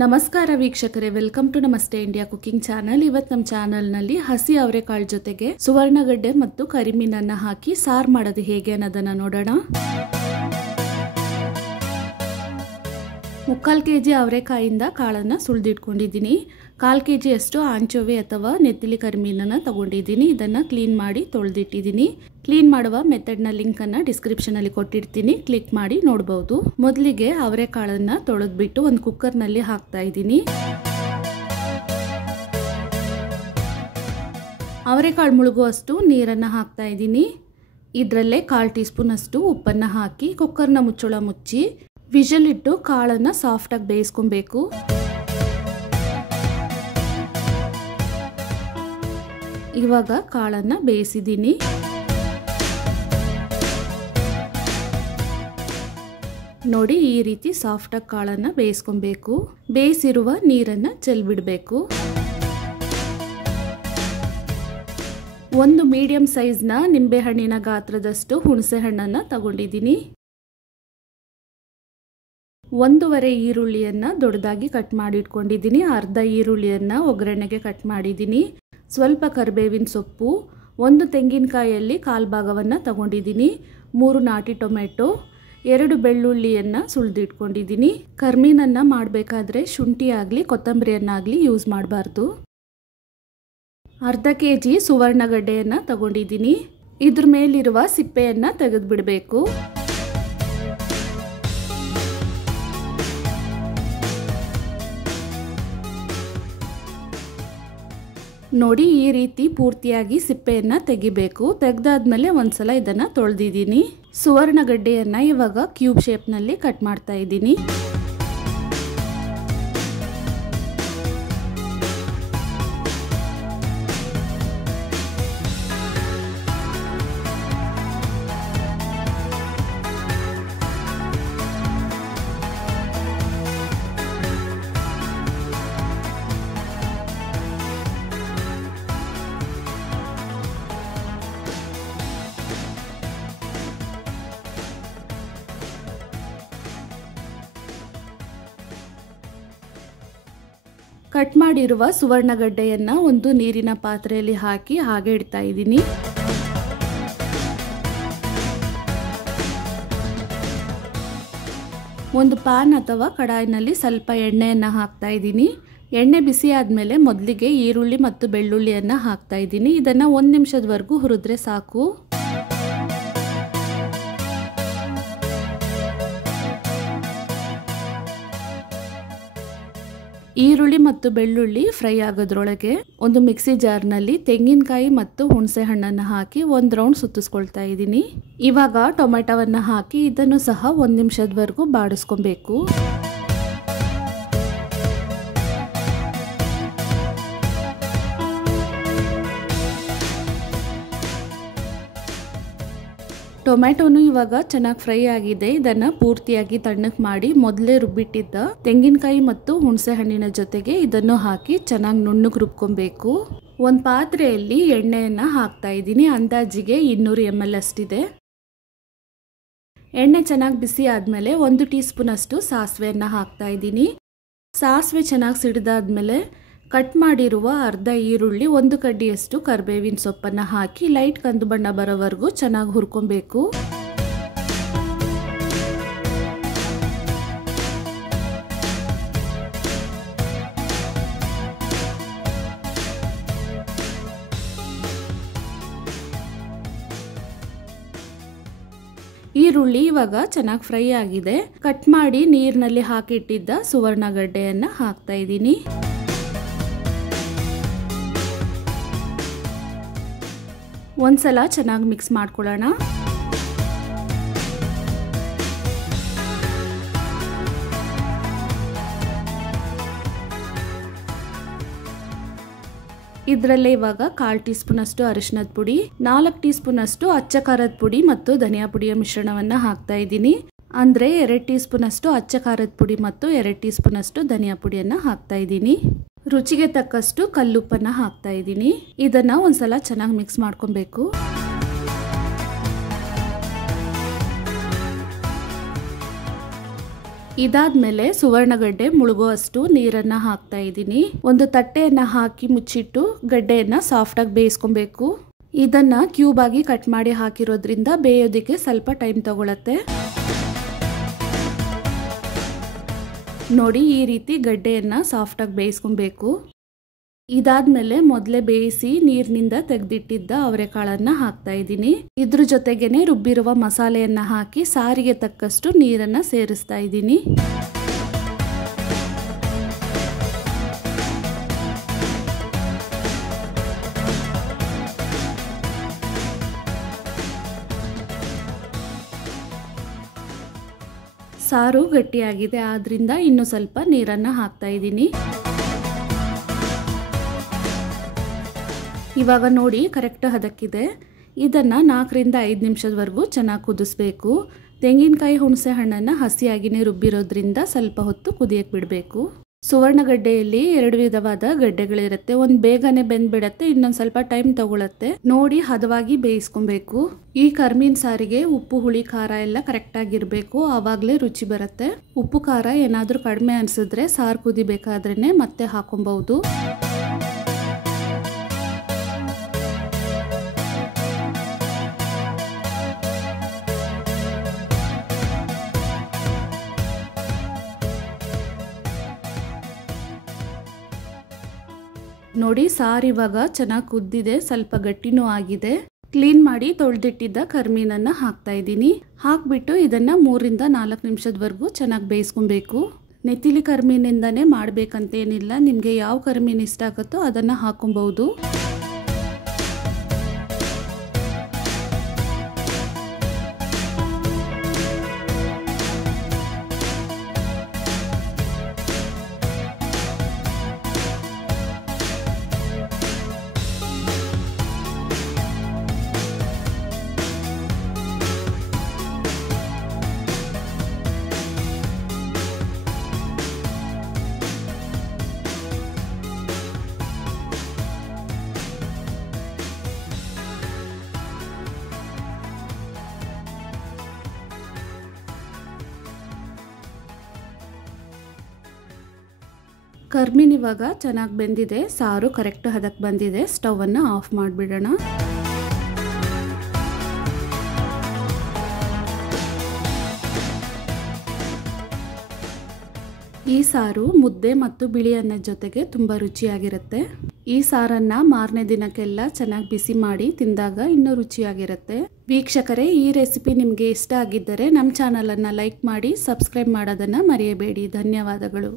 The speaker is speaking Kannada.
ನಮಸ್ಕಾರ ವೀಕ್ಷಕರೇ, ವೆಲ್ಕಮ್ ಟು ನಮಸ್ತೆ ಇಂಡಿಯಾ ಕುಕಿಂಗ್ ಚಾನಲ್. ಇವತ್ತು ನಮ್ಮ ಚಾನಲ್ನಲ್ಲಿ ಹಸಿ ಅವರೆಕಾಳು ಜೊತೆಗೆ ಸುವರ್ಣಗಡ್ಡೆ ಮತ್ತು ಕರಿಮೀನನ್ನ ಹಾಕಿ ಸಾರು ಮಾಡೋದು ಹೇಗೆ ಅನ್ನೋದನ್ನ ನೋಡೋಣ. 3/4 kg ಅವರೆಕಾಯಿಂದ ಕಾಳನ್ನು ಸುಳಿದಿಟ್ಕೊಂಡಿದ್ದೀನಿ. 1/4 kg ಅಷ್ಟು ಆಂಚೋವಿ ಅಥವಾ ನೆತ್ತಿಲಿ ಕರಿಮೀನನ್ನು ತಗೊಂಡಿದ್ದೀನಿ. ಇದನ್ನು ಕ್ಲೀನ್ ಮಾಡಿ ತೊಳೆದಿಟ್ಟಿದ್ದೀನಿ. ಕ್ಲೀನ್ ಮಾಡುವ ಮೆಥಡ್ನ ಲಿಂಕನ್ನು ಡಿಸ್ಕ್ರಿಪ್ಷನಲ್ಲಿ ಕೊಟ್ಟಿರ್ತೀನಿ, ಕ್ಲಿಕ್ ಮಾಡಿ ನೋಡ್ಬೋದು. ಮೊದಲಿಗೆ ಅವರೆಕಾಳನ್ನು ತೊಳೆದ್ಬಿಟ್ಟು ಒಂದು ಕುಕ್ಕರ್ನಲ್ಲಿ ಹಾಕ್ತಾ ಇದ್ದೀನಿ. ಅವರೆಕಾಳು ಮುಳುಗುವಷ್ಟು ನೀರನ್ನು ಹಾಕ್ತಾ ಇದ್ದೀನಿ. ಇದರಲ್ಲೇ 1/4 ಟೀ ಸ್ಪೂನ್ ಅಷ್ಟು ಉಪ್ಪನ್ನು ಹಾಕಿ ಕುಕ್ಕರ್ನ ಮುಚ್ಚಳ ಮುಚ್ಚಿ ವಿಷಲ್ ಇಟ್ಟು ಕಾಳನ್ನು ಸಾಫ್ಟಾಗಿ ಬೇಯಿಸ್ಕೊಬೇಕು. ಇವಾಗ ಕಾಳನ್ನು ಬೇಯಿಸಿದ್ದೀನಿ. ನೋಡಿ, ಈ ರೀತಿ ಸಾಫ್ಟಾಗಿ ಕಾಳನ್ನು ಬೇಯಿಸ್ಕೊಬೇಕು. ಬೇಯಿಸಿರುವ ನೀರನ್ನು ಚೆಲ್ಬಿಡಬೇಕು. ಒಂದು ಮೀಡಿಯಂ ಸೈಜ್ನ ನಿಂಬೆಹಣ್ಣಿನ ಗಾತ್ರದಷ್ಟು ಹುಣಸೆ ಹಣ್ಣನ್ನು ತಗೊಂಡಿದ್ದೀನಿ. 1/2 ಈರುಳ್ಳಿಯನ್ನು ದೊಡ್ಡದಾಗಿ ಕಟ್ ಮಾಡಿ ಇಟ್ಕೊಂಡಿದ್ದೀನಿ. ಅರ್ಧ ಈರುಳ್ಳಿಯನ್ನು ಒಗ್ಗರಣೆಗೆ ಕಟ್ ಮಾಡಿದ್ದೀನಿ. ಸ್ವಲ್ಪ ಕರಿಬೇವಿನ ಸೊಪ್ಪು, 1 ತೆಂಗಿನಕಾಯಲ್ಲಿ 1/4 ಭಾಗವನ್ನು ತಗೊಂಡಿದ್ದೀನಿ. 3 ನಾಟಿ ಟೊಮೆಟೊ, 2 ಬೆಳ್ಳುಳ್ಳಿಯನ್ನು ಸುಳಿದಿಟ್ಕೊಂಡಿದ್ದೀನಿ. ಕರಿಮೀನನ್ನು ಮಾಡಬೇಕಾದ್ರೆ ಶುಂಠಿ ಆಗಲಿ ಕೊತ್ತಂಬರಿಯನ್ನಾಗಲಿ ಯೂಸ್ ಮಾಡಬಾರ್ದು. ಅರ್ಧ kg ಸುವರ್ಣಗಡ್ಡೆಯನ್ನು ತಗೊಂಡಿದ್ದೀನಿ. ಇದ್ರ ಮೇಲಿರುವ ಸಿಪ್ಪೆಯನ್ನು ತೆಗೆದುಬಿಡಬೇಕು. ನೋಡಿ, ಈ ರೀತಿ ಪೂರ್ತಿಯಾಗಿ ಸಿಪ್ಪೆಯನ್ನು ತೆಗಿಬೇಕು. ತೆಗೆದಾದ್ಮೇಲೆ ಒಂದ್ಸಲ ಇದನ್ನು ತೊಳೆದಿದ್ದೀನಿ. ಸುವರ್ಣಗಡ್ಡೆಯನ್ನು ಇವಾಗ ಕ್ಯೂಬ್ ಶೇಪ್ನಲ್ಲಿ ಕಟ್ ಮಾಡ್ತಾ ಇದ್ದೀನಿ. ಕಟ್ ಮಾಡಿರುವ ಸುವರ್ಣಗಡ್ಡೆಯನ್ನು ಒಂದು ನೀರಿನ ಪಾತ್ರೆಯಲ್ಲಿ ಹಾಕಿ ಹಾಗೆ ಇಡ್ತಾ ಇದ್ದೀನಿ. ಒಂದು ಪ್ಯಾನ್ ಅಥವಾ ಕಡಾಯಿನಲ್ಲಿ ಸ್ವಲ್ಪ ಎಣ್ಣೆಯನ್ನು ಹಾಕ್ತಾ ಇದ್ದೀನಿ. ಎಣ್ಣೆ ಬಿಸಿ ಆದಮೇಲೆ ಮೊದಲಿಗೆ ಈರುಳ್ಳಿ ಮತ್ತು ಬೆಳ್ಳುಳ್ಳಿಯನ್ನು ಹಾಕ್ತಾ ಇದ್ದೀನಿ. ಇದನ್ನು 1 ನಿಮಿಷದವರೆಗೂ ಹುರಿದ್ರೆ ಸಾಕು. ಈರುಳ್ಳಿ ಮತ್ತು ಬೆಳ್ಳುಳ್ಳಿ ಫ್ರೈ ಆಗೋದ್ರೊಳಗೆ ಒಂದು ಮಿಕ್ಸಿ ಜಾರ್ನಲ್ಲಿ ತೆಂಗಿನಕಾಯಿ ಮತ್ತು ಹುಣಸೆ ಹಣ್ಣನ್ನು ಹಾಕಿ 1 ರೌಂಡ್ ಸುತ್ತಿಸ್ಕೊಳ್ತಾ ಇದ್ದೀನಿ. ಇವಾಗ ಟೊಮೆಟೊವನ್ನು ಹಾಕಿ ಇದನ್ನು ಸಹ 1 ನಿಮಿಷದವರೆಗೂ ಬಾಡಿಸ್ಕೊಬೇಕು. ಟೊಮೆಟೊನು ಇವಾಗ ಚೆನ್ನಾಗಿ ಫ್ರೈ ಆಗಿದೆ. ಇದನ್ನು ಪೂರ್ತಿಯಾಗಿ ತಣ್ಣಗೆ ಮಾಡಿ ಮೊದಲೇ ರುಬ್ಬಿಟ್ಟಿದ್ದ ತೆಂಗಿನಕಾಯಿ ಮತ್ತು ಹುಣಸೆ ಹಣ್ಣಿನ ಜೊತೆಗೆ ಇದನ್ನು ಹಾಕಿ ಚೆನ್ನಾಗಿ ನುಣ್ಣಗೆ ರುಬ್ಕೊಬೇಕು. ಒಂದು ಪಾತ್ರೆಯಲ್ಲಿ ಎಣ್ಣೆಯನ್ನು ಹಾಕ್ತಾ ಇದ್ದೀನಿ. ಅಂದಾಜಿಗೆ 200 ml ಅಷ್ಟಿದೆ. ಎಣ್ಣೆ ಚೆನ್ನಾಗಿ ಬಿಸಿ ಆದಮೇಲೆ 1 ಟೀ ಸ್ಪೂನ್ ಅಷ್ಟು ಸಾಸಿವೆಯನ್ನು ಹಾಕ್ತಾ ಇದ್ದೀನಿ. ಸಾಸಿವೆ ಚೆನ್ನಾಗಿ ಸಿಡಿದಾದ್ಮೇಲೆ ಕಟ್ ಮಾಡಿರುವ ಅರ್ಧ ಈರುಳ್ಳಿ, 1 ಕಡ್ಡಿಯಷ್ಟು ಕರಿಬೇವಿನ ಸೊಪ್ಪನ್ನು ಹಾಕಿ ಲೈಟ್ ಕಂದು ಬಣ್ಣ ಬರೋವರೆಗೂ ಚೆನ್ನಾಗಿ ಹುರ್ಕೊಬೇಕು. ಈರುಳ್ಳಿ ಇವಾಗ ಚೆನ್ನಾಗಿ ಫ್ರೈ ಆಗಿದೆ. ಕಟ್ ಮಾಡಿ ನೀರಿನಲ್ಲಿ ಹಾಕಿಟ್ಟಿದ್ದ ಸುವರ್ಣಗಡ್ಡೆಯನ್ನು ಹಾಕ್ತಾ ಇದ್ದೀನಿ. ಒಂದ್ಸಲ ಚೆನ್ನಾಗಿ ಮಿಕ್ಸ್ ಮಾಡ್ಕೊಳ್ಳೋಣ. ಇದರಲ್ಲೇ ಇವಾಗ 1/4 ಟೀ ಸ್ಪೂನ್ ಅಷ್ಟು ಅರಿಶಿನದ ಪುಡಿ, 4 ಟೀ ಸ್ಪೂನ್ ಅಷ್ಟು ಅಚ್ಚ ಖಾರದ ಪುಡಿ ಮತ್ತು ಧನಿಯಾ ಪುಡಿಯ ಮಿಶ್ರಣವನ್ನು ಹಾಕ್ತಾ ಇದ್ದೀನಿ. ಅಂದರೆ 2 ಟೀ ಸ್ಪೂನ್ ಅಷ್ಟು ಅಚ್ಚ ಖಾರದ ಪುಡಿ ಮತ್ತು 2 ಟೀ ಸ್ಪೂನ್ ಅಷ್ಟು ಧನಿಯಾ ಪುಡಿಯನ್ನು ಹಾಕ್ತಾ ಇದ್ದೀನಿ. ರುಚಿಗೆ ತಕ್ಕಷ್ಟು ಕಲ್ಲುಪ್ಪನ್ನು ಹಾಕ್ತಾ ಇದ್ದೀನಿ. ಇದನ್ನು ಒಂದ್ಸಲ ಚೆನ್ನಾಗಿ ಮಿಕ್ಸ್ ಮಾಡ್ಕೊಬೇಕು. ಇದಾದ್ಮೇಲೆ ಸುವರ್ಣಗಡ್ಡೆ ಮುಳುಗುವಷ್ಟು ನೀರನ್ನ ಹಾಕ್ತಾ ಇದ್ದೀನಿ. ಒಂದು ತಟ್ಟೆಯನ್ನ ಹಾಕಿ ಮುಚ್ಚಿಟ್ಟು ಗಡ್ಡೆಯನ್ನ ಸಾಫ್ಟ್ ಆಗಿ ಬೇಯಿಸ್ಕೊಬೇಕು. ಇದನ್ನ ಕ್ಯೂಬ್ ಆಗಿ ಕಟ್ ಮಾಡಿ ಹಾಕಿರೋದ್ರಿಂದ ಬೇಯೋದಿಕ್ಕೆ ಸ್ವಲ್ಪ ಟೈಮ್ ತಗೊಳತ್ತೆ. ನೋಡಿ, ಈ ರೀತಿ ಗಡ್ಡೆಯನ್ನ ಸಾಫ್ಟ್ ಆಗಿ ಬೇಯಿಸ್ಕೊಬೇಕು. ಇದಾದ್ಮೇಲೆ ಮೊದಲೇ ಬೇಯಿಸಿ ನೀರಿನಿಂದ ತೆಗೆದಿಟ್ಟಿದ್ದ ಅವರೆಕಾಳನ್ನ ಹಾಕ್ತಾ ಇದ್ದೀನಿ. ಇದ್ರ ಜೊತೆಗೇನೆ ರುಬ್ಬಿರುವ ಮಸಾಲೆಯನ್ನ ಹಾಕಿ ಸಾರಿಗೆ ತಕ್ಕಷ್ಟು ನೀರನ್ನ ಸೇರಿಸ್ತಾ ಇದ್ದೀನಿ. ಸಾರು ಗಟ್ಟಿಯಾಗಿದೆ, ಆದ್ರಿಂದ ಇನ್ನು ಸ್ವಲ್ಪ ನೀರನ್ನ ಹಾಕ್ತಾ ಇದ್ದೀನಿ. ಇವಾಗ ನೋಡಿ ಕರೆಕ್ಟ್ ಹದಕ್ಕಿದೆ. ಇದನ್ನ 4ರಿಂದ 5 ನಿಮಿಷದವರೆಗೂ ಚೆನ್ನಾಗಿ ಕುದಿಸ್ಬೇಕು. ತೆಂಗಿನಕಾಯಿ ಹುಣಸೆ ಹಣ್ಣನ್ನು ಹಸಿಯಾಗಿನೇ ರುಬ್ಬಿರೋದ್ರಿಂದ ಸ್ವಲ್ಪ ಹೊತ್ತು ಕುದಿಯಕ್ಕೆ ಬಿಡಬೇಕು. ಸುವರ್ಣಗಡ್ಡೆಯಲ್ಲಿ 2 ವಿಧವಾದ ಗಡ್ಡೆಗಳಿರುತ್ತೆ. ಒಂದು ಬೇಗನೆ ಬೆಂದ್ಬಿಡತ್ತೆ, ಇನ್ನೊಂದು ಸ್ವಲ್ಪ ಟೈಮ್ ತಗೊಳತ್ತೆ. ನೋಡಿ ಹದವಾಗಿ ಬೇಯಿಸ್ಕೊಬೇಕು. ಈ ಕರ್ಮೀನ್ ಸಾರಿಗೆ ಉಪ್ಪು ಹುಳಿ ಖಾರ ಎಲ್ಲ ಕರೆಕ್ಟ್ ಆಗಿರ್ಬೇಕು, ಆವಾಗಲೇ ರುಚಿ ಬರುತ್ತೆ. ಉಪ್ಪು ಖಾರ ಏನಾದರೂ ಕಡಿಮೆ ಅನ್ಸಿದ್ರೆ ಸಾರು ಕುದಿಬೇಕಾದ್ರೇನೆ ಮತ್ತೆ ಹಾಕೊಬಹುದು. ನೋಡಿ, ಸಾರು ಇವಾಗ ಚೆನ್ನಾಗಿ ಕುದ್ದಿದೆ, ಸ್ವಲ್ಪ ಗಟ್ಟಿನೂ ಆಗಿದೆ. ಕ್ಲೀನ್ ಮಾಡಿ ತೊಳೆದಿಟ್ಟಿದ್ದ ಕರ್ಮೀನನ್ನು ಹಾಕ್ತಾ ಇದ್ದೀನಿ. ಹಾಕ್ಬಿಟ್ಟು ಇದನ್ನು 3ರಿಂದ 4 ನಿಮಿಷದವರೆಗೂ ಚೆನ್ನಾಗಿ ಬೇಯಿಸ್ಕೊಬೇಕು. ನೆತ್ತಿಲಿ ಕರ್ಮೀನಿಂದನೇ ಮಾಡಬೇಕಂತೇನಿಲ್ಲ, ನಿಮಗೆ ಯಾವ ಕರ್ಮೀನ್ ಇಷ್ಟ ಆಗುತ್ತೋ ಅದನ್ನು ಹಾಕೊಬಹುದು. ಕರ್ಮೀನ್ ಇವಾಗ ಚೆನ್ನಾಗಿ ಬೆಂದಿದೆ, ಸಾರು ಕರೆಕ್ಟ್ ಹದಕ್ಕೆ ಬಂದಿದೆ. ಸ್ಟವನ್ನು ಆಫ್ ಮಾಡಿಬಿಡೋಣ. ಈ ಸಾರು ಮುದ್ದೆ ಮತ್ತು ಬಿಳಿ ಅನ್ನದ ಜೊತೆಗೆ ತುಂಬ ರುಚಿಯಾಗಿರುತ್ತೆ. ಈ ಸಾರನ್ನು ಮಾರನೇ ದಿನಕ್ಕೆಲ್ಲ ಚೆನ್ನಾಗಿ ಬಿಸಿ ಮಾಡಿ ತಿಂದಾಗ ಇನ್ನೂ ರುಚಿಯಾಗಿರುತ್ತೆ. ವೀಕ್ಷಕರೇ, ಈ ರೆಸಿಪಿ ನಿಮಗೆ ಇಷ್ಟ ಆಗಿದ್ದರೆ ನಮ್ಮ ಚಾನಲನ್ನು ಲೈಕ್ ಮಾಡಿ, ಸಬ್ಸ್ಕ್ರೈಬ್ ಮಾಡೋದನ್ನು ಮರೆಯಬೇಡಿ. ಧನ್ಯವಾದಗಳು.